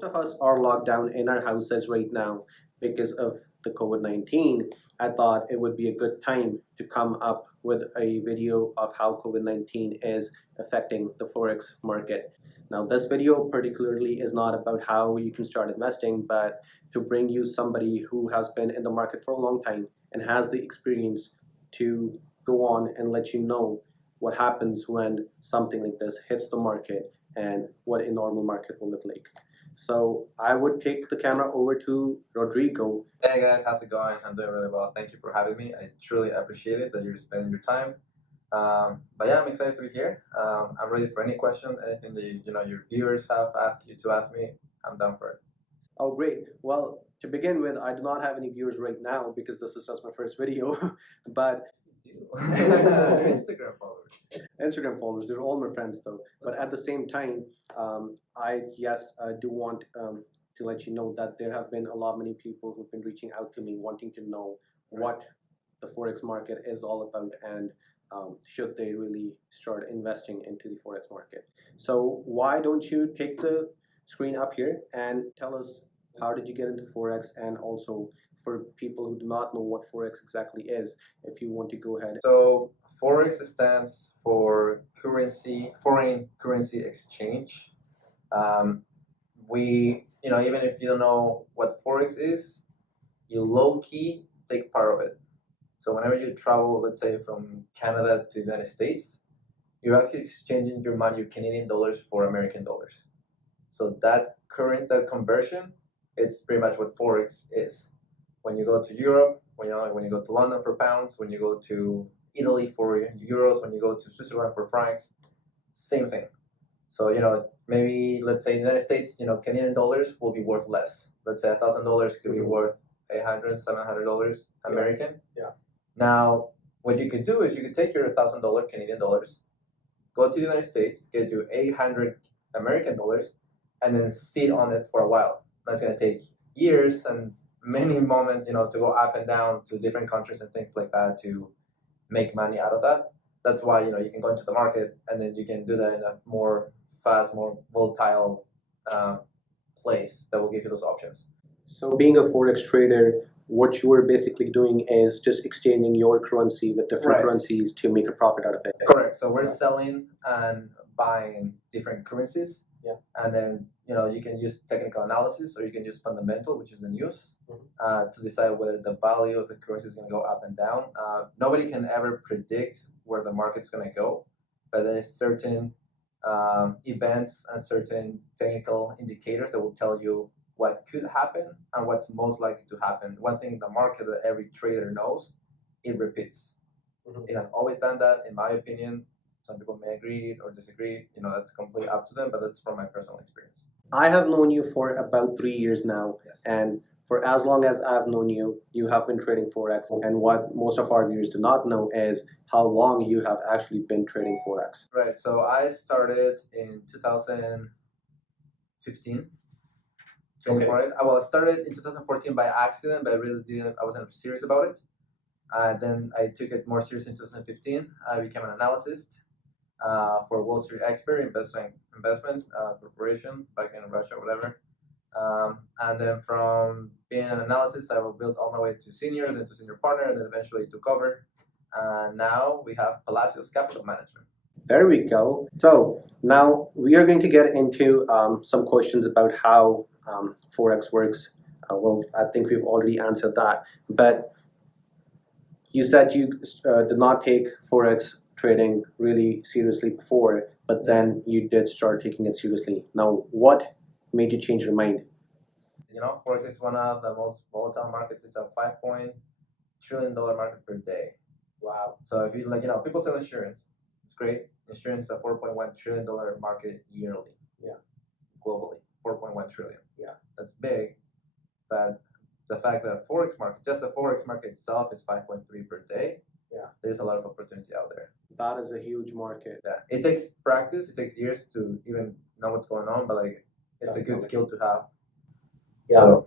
most of us are locked down in our houses right now because of the COVID-19, I thought it would be a good time to come up with a video of how COVID-19 is affecting the Forex market. Now, this video particularly is not about how you can start investing, but to bring you somebody who has been in the market for a long time and has the experience to go on and let you know what happens when something like this hits the market and what a normal market will look like. So I would take the camera over to Rodrigo. Hey guys, how's it going? I'm doing really well. Thank you for having me. I truly appreciate it that you're spending your time. But yeah, I'm excited to be here. I'm ready for any question, anything that your viewers have asked you to ask me. I'm down for it. Oh, great. Well, to begin with, I do not have any viewers right now because this is just my first video. But Instagram followers. Instagram followers, they're all my friends though. But at the same time, I do want to let you know that there have been many people who've been reaching out to me wanting to know what the Forex market is all about and should they really start investing into the Forex market. So why don't you take the screen up here and tell us how did you get into Forex, and also for people who do not know what Forex exactly is, if you want to go ahead. So Forex stands for foreign currency exchange. Even if you don't know what Forex is, you low-key take part of it. So whenever you travel, let's say from Canada to the United States, you're actually exchanging your money, your Canadian dollars, for American dollars. So that conversion, it's pretty much what Forex is. When you go to Europe, when you go to London for pounds, when you go to Italy for euros, when you go to Switzerland for francs, same thing. So maybe let's say in the United States, Canadian dollars will be worth less. Let's say $1,000 could be worth $800, $700 American. Yeah. Now, what you could do is you could take your $1,000 Canadian dollars, go to the United States, get you 800 American dollars, and then sit on it for a while. That's going to take years and many moments, to go up and down to different countries and things like that to make money out of that. That's why, you can go into the market and then you can do that in a more fast, more volatile place that will give you those options. So being a Forex trader, what you are basically doing is just exchanging your currency with different currencies to make a profit out of it. Correct. So we're selling and buying different currencies. Yeah. And then, you can use technical analysis, or you can use fundamental, which is the news, to decide whether the value of the currency is going to go up and down. Nobody can ever predict where the market's going to go, but there is certain events and certain technical indicators that will tell you what could happen and what's most likely to happen. One thing in the market that every trader knows, it repeats. It has always done that, in my opinion. Some people may agree or disagree. That's completely up to them, but that's from my personal experience. I have known you for about 3 years now, yes. And for as long as I've known you, you have been trading Forex. And what most of our viewers do not know is how long you have actually been trading Forex. Right. So I started in 2015. Trading Forex. Well, I started in 2014 by accident, but I wasn't serious about it. Then I took it more serious in 2015. I became an analyst for Wall Street Expert Investment Corporation back in Russia, whatever. And then from being an analyst, I will build all my way to senior, then to senior partner, and then eventually took over. And now we have Palacios Capital Management. There we go. So now we are going to get into some questions about how Forex works. Well, I think we've already answered that. But you said you did not take Forex trading really seriously before, but then you did start taking it seriously. Now, what made you change your mind? Forex is one of the most volatile markets. It's a $5 trillion market per day. Wow. So if you people sell insurance. It's great. Insurance is a $4.1 trillion market yearly. Yeah. Globally, 4.1 trillion. Yeah. That's big, but the fact that just the Forex market itself is 5.3 per day. Yeah. There's a lot of opportunity out there. That is a huge market. Yeah. It takes practice. It takes years to even know what's going on, but it's a good skill to have. Yeah. So,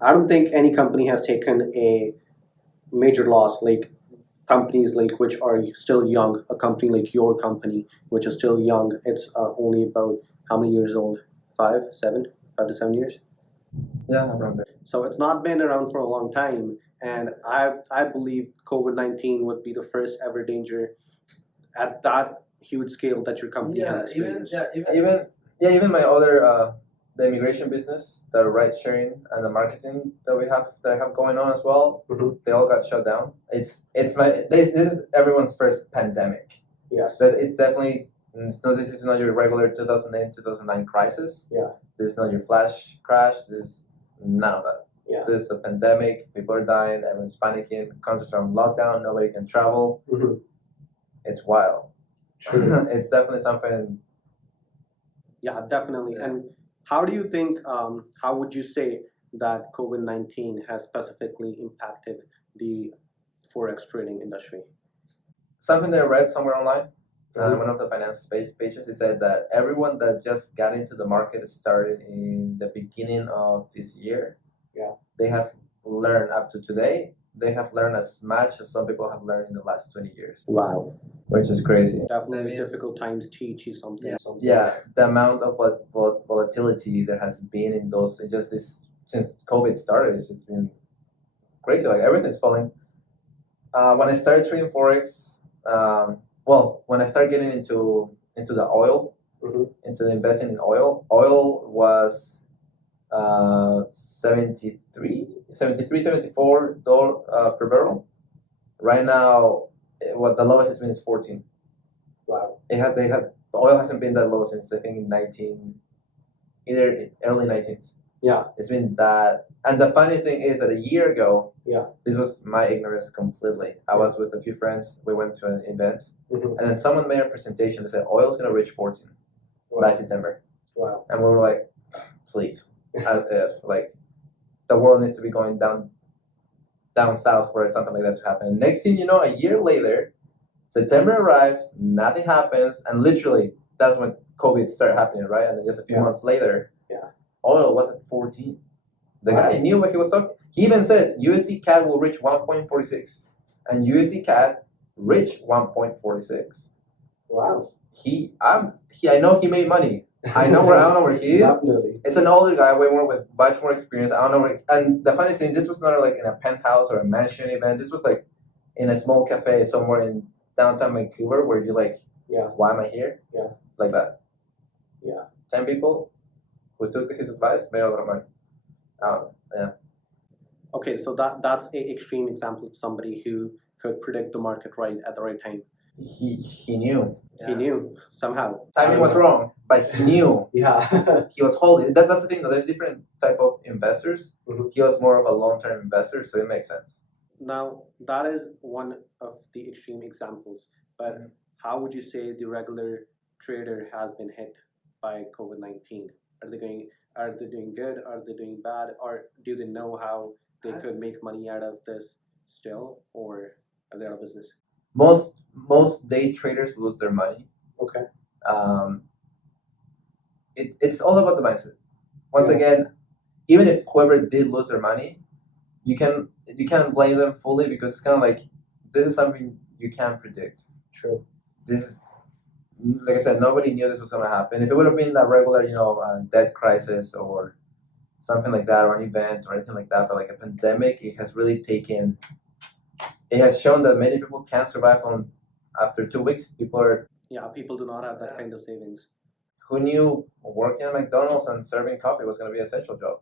I don't think any company has taken a major loss, like companies which are still young. A company like your company, which is still young, it's only about how many years old? 5, 7? 5 to 7 years. Yeah, around there. So it's not been around for a long time, and I believe COVID-19 would be the first ever danger at that huge scale that your company has experienced. Even my other the immigration business, the ride sharing and the marketing that I have going on as well. Mhm. They all got shut down. This is everyone's first pandemic. Yes. It's definitely no. This is not your regular 2008-2009 crisis. Yeah. This is not your flash crash. This is none of that. Yeah. This is a pandemic. People are dying. Everyone's panicking. Countries are on lockdown. Nobody can travel. Mhm. It's wild. True. It's definitely something. Yeah, definitely. Yeah. And how do you think? How would you say that COVID-19 has specifically impacted the forex trading industry? Something that I read somewhere online, Mhm. one of the finance pages, it said that everyone that just got into the market started in the beginning of this year. Yeah. They have learned up to today. They have learned as much as some people have learned in the last 20 years, Wow. which is crazy. Definitely That is- difficult times teach you something. Yeah, the amount of volatility there has been in those, it just this since COVID started, it's just been crazy. Like everything's falling. When I started trading forex, when I started getting into the oil, Mhm. into the investing in oil was 74 dollar per barrel. Right now, what the lowest it's been is 14. Wow. The oil hasn't been that low since I think either early 19th. Yeah. It's been that, and the funny thing is that a year ago, Yeah. this was my ignorance completely. I was with a few friends. We went to an event, Mhm. and then someone made a presentation that said oil's gonna reach 14 by September, Wow. and we were like, please, like the world needs to be going down south for something like that to happen. Next thing you know, a year later, September arrives, nothing happens, and literally that's when COVID started happening, right? And then just a few Yeah. months later, Yeah. oil was at 14. The Wow. guy knew what he was talking. He even said USD CAD will reach 1.46, and USD CAD reached 1.46. Wow. I know he made money. I don't know where he is. Definitely. It's an older guy, way more with much more experience. I don't know where. And the funny thing, this was not like in a penthouse or a mansion event. This was like in a small cafe somewhere in downtown Vancouver, where you're like, Yeah. why am I here? Yeah. Like that. Yeah. 10 people who took his advice made a lot of money. Yeah. Okay, so that's a extreme example of somebody who could predict the market right at the right time. He knew. He knew somehow. Timing was wrong, but he knew. Yeah. He was holding. That's the thing. Though. There's different type of investors. Mhm. He was more of a long-term investor, so it makes sense. Now that is one of the extreme examples. But how would you say the regular trader has been hit by COVID-19? Are they doing good? Are they doing bad? Or do they know how they could make money out of this still, or are they out of business? Most day traders lose their money. Okay. It's all about the mindset. Once Yeah. again, even if whoever did lose their money, you can't blame them fully because it's kind of like this is something you can't predict. True. This is, like I said, nobody knew this was going to happen. If it would have been a regular, debt crisis or something like that, or an event or anything like that, but like a pandemic, it has shown that many people can't survive on after 2 weeks. People do not have that kind of savings. Who knew working at McDonald's and serving coffee was going to be an essential job?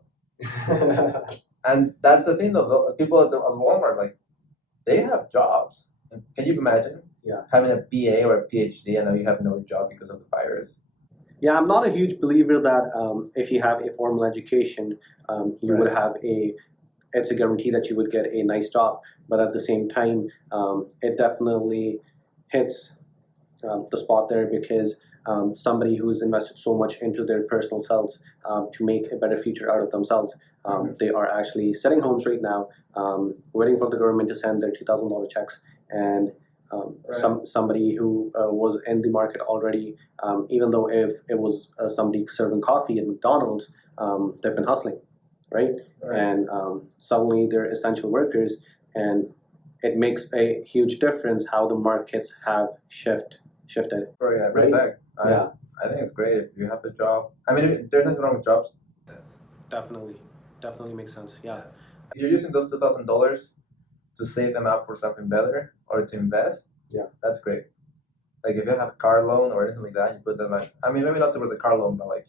And that's the thing, though. The people at Walmart, like, they have jobs. Can you imagine? Yeah. Having a BA or a PhD and now you have no job because of the virus. Yeah, I'm not a huge believer that if you have a formal education, you would have it's a guarantee that you would get a nice job. But at the same time, it definitely hits the spot there because somebody who's invested so much into their personal selves to make a better future out of themselves, they are actually sitting homes right now, waiting for the government to send their $2,000 checks. And somebody who was in the market already, even though if it was somebody serving coffee at McDonald's, they've been hustling, right? And suddenly they're essential workers, and it makes a huge difference how the markets have shifted. Respect. Yeah. I think it's great if you have the job. I mean, there's nothing wrong with jobs. Definitely makes sense. Yeah. If you're using those $2,000 to save them up for something better or to invest, that's great. Like if you have a car loan or anything like that, you put them at, I mean, maybe not towards a car loan, but like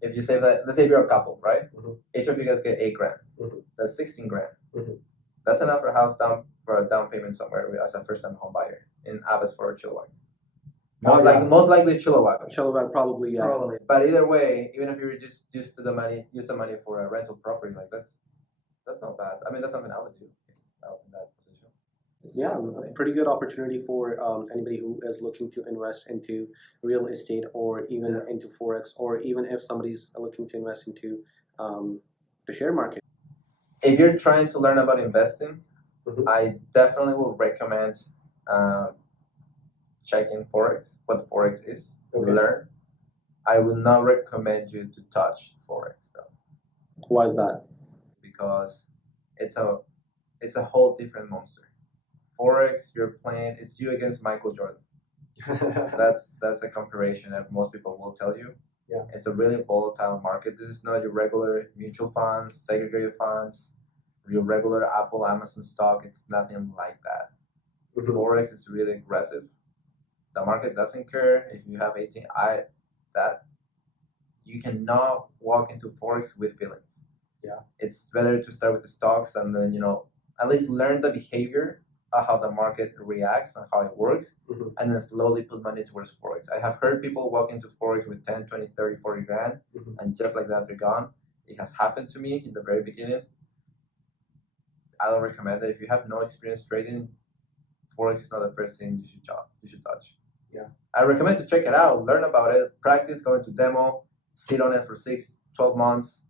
if you save that, let's say you're a couple, right? Each of you guys get 8 grand. That's 16 grand. That's enough for a house down for a down payment somewhere as a first-time home buyer in Abbotsford or Chilliwack. Most likely Chilliwack. Chilliwack probably, yeah. Probably. But either way, even if you were just use the money for a rental property, like that's not bad. I mean, that's something I would do if I was in that position. Yeah, a pretty good opportunity for anybody who is looking to invest into real estate or even into Forex, or even if somebody's looking to invest into the share market. If you're trying to learn about investing, I definitely will recommend checking Forex, what Forex is, learn. I would not recommend you to touch Forex though. Why is that? Because it's a whole different monster. Forex, you're playing, it's you against Michael Jordan. That's a comparison that most people will tell you. Yeah. It's a really volatile market. This is not your regular mutual funds, segregated funds, your regular Apple, Amazon stock. It's nothing like that. Forex is really aggressive. The market doesn't care if you have 18. You cannot walk into Forex with feelings. Yeah. It's better to start with the stocks and then at least learn the behavior of how the market reacts and how it works, and then slowly put money towards Forex. I have heard people walk into Forex with 10, 20, 30, 40 grand, and just like that, they're gone. It has happened to me in the very beginning. I don't recommend it. If you have no experience trading, Forex is not the first thing you should touch. Yeah. I recommend to check it out, learn about it, practice, go into demo, sit on it for 6, 12 months,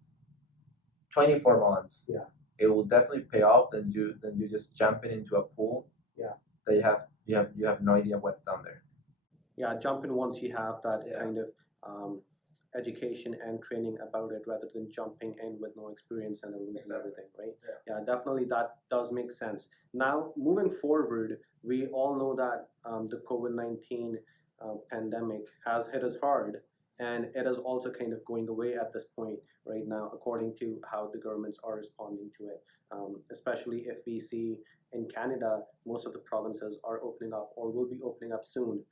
24 months. Yeah. It will definitely pay off than you just jumping into a pool. Yeah. That you have no idea what's down there. Yeah, jumping once you have that kind of education and training about it, rather than jumping in with no experience and then losing everything, right? Yeah, definitely that does make sense. Now, moving forward, we all know that the COVID-19 pandemic has hit us hard, and it is also kind of going away at this point right now, according to how the governments are responding to it. Especially if we see in Canada, most of the provinces are opening up or will be opening up soon.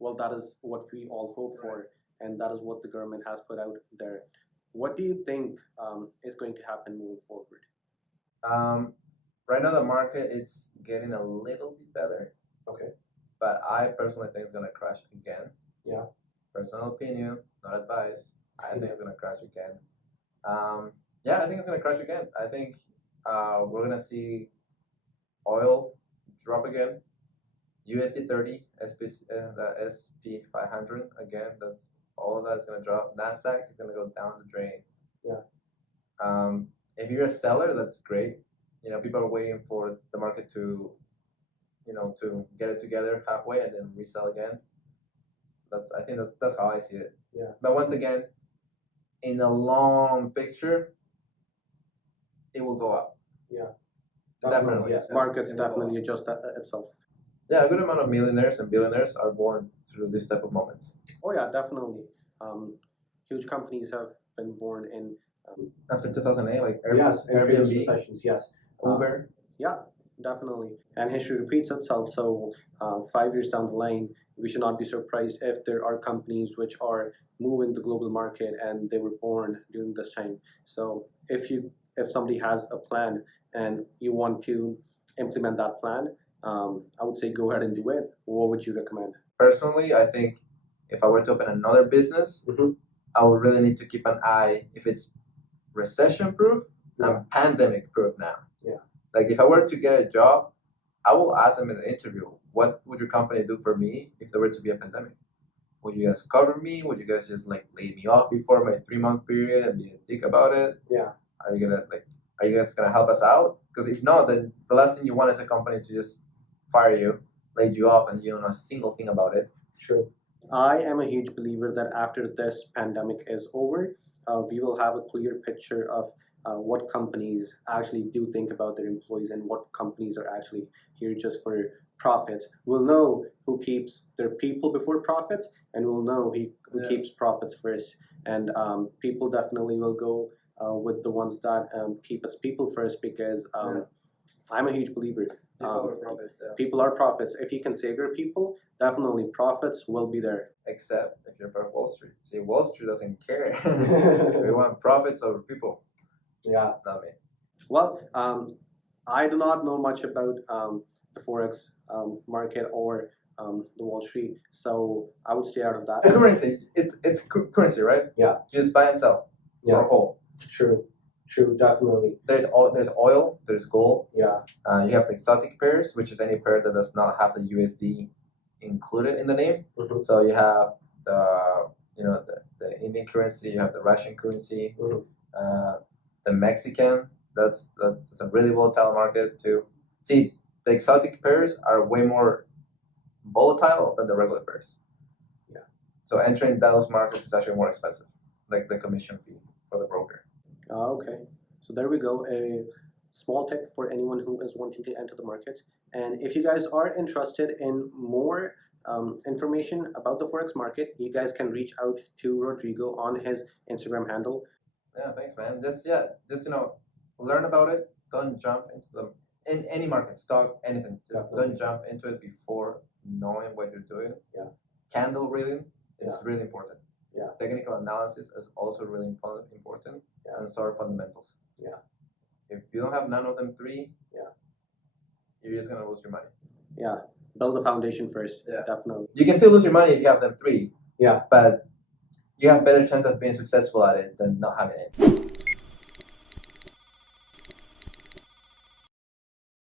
Well, that is what we all hope for, and that is what the government has put out there. What do you think is going to happen moving forward? Right now, the market it's getting a little bit better. Okay. But I personally think it's gonna crash again. Yeah. Personal opinion, not advice. I think it's gonna crash again. I think it's gonna crash again. I think we're gonna see oil drop again. USD 30, the SP 500 again. That's all of that's gonna drop. Nasdaq is gonna go down the drain. Yeah. If you're a seller, that's great. People are waiting for the market to get it together halfway and then resell again. I think that's how I see it. Yeah. But once again, in the long picture, it will go up. Yeah. Definitely. Yes. Markets definitely adjust itself. Yeah, a good amount of millionaires and billionaires are born through this type of moments. Oh yeah, definitely. Huge companies have been born in after 2008, like Airbnb, yes, Uber. Yeah, definitely. And history repeats itself. So 5 years down the line, we should not be surprised if there are companies which are moving the global market and they were born during this time. So if somebody has a plan and you want to implement that plan, I would say go ahead and do it. What would you recommend? Personally, I think if I were to open another business, I would really need to keep an eye if it's recession proof and pandemic proof now. Yeah. Like if I were to get a job, I will ask them in the interview, what would your company do for me if there were to be a pandemic? Would you guys cover me? Would you guys just like lay me off before my 3-month period and be a dick about it? Yeah. Are you guys gonna help us out? Because if not, then the last thing you want is a company to just fire you, lay you off, and you don't know a single thing about it. True. I am a huge believer that after this pandemic is over, we will have a clear picture of what companies actually do think about their employees and what companies are actually here just for profits. We'll know who keeps their people before profits, and we'll know who keeps profits first. And people definitely will go with the ones that keep its people first, because I'm a huge believer. People are profits, People are profits. If you can save your people, definitely profits will be there. Except if you're part of Wall Street. See, Wall Street doesn't care. We want profits over people. Yeah. Not me. Well, I do not know much about the Forex market or the Wall Street, so I would stay out of that. The currency, it's currency, right? Yeah. Just buy and sell. Yeah. Or hold. True, definitely. There's oil, there's gold. Yeah. You have the exotic pairs, which is any pair that does not have the USD included in the name. Mm-hmm. So you have the Indian currency, you have the Russian currency, the Mexican. That's a really volatile market too. See, the exotic pairs are way more volatile than the regular pairs. Yeah. So entering those markets is actually more expensive, like the commission fee for the broker. Okay, so there we go. A small tip for anyone who is wanting to enter the market. And if you guys are interested in more information about the Forex market, you guys can reach out to Rodrigo on his Instagram handle. Yeah, thanks, man. Just learn about it. Don't jump into in any market, stock, anything. Just don't jump into it before knowing what you're doing. Yeah. Candle reading is really important. Yeah. Technical analysis is also really important. Yeah. And so are fundamentals. Yeah. If you don't have none of them three, you're just gonna lose your money. Yeah. Build a foundation first. Yeah. Definitely. You can still lose your money if you have them three. Yeah. But you have better chance of being successful at it than not having it.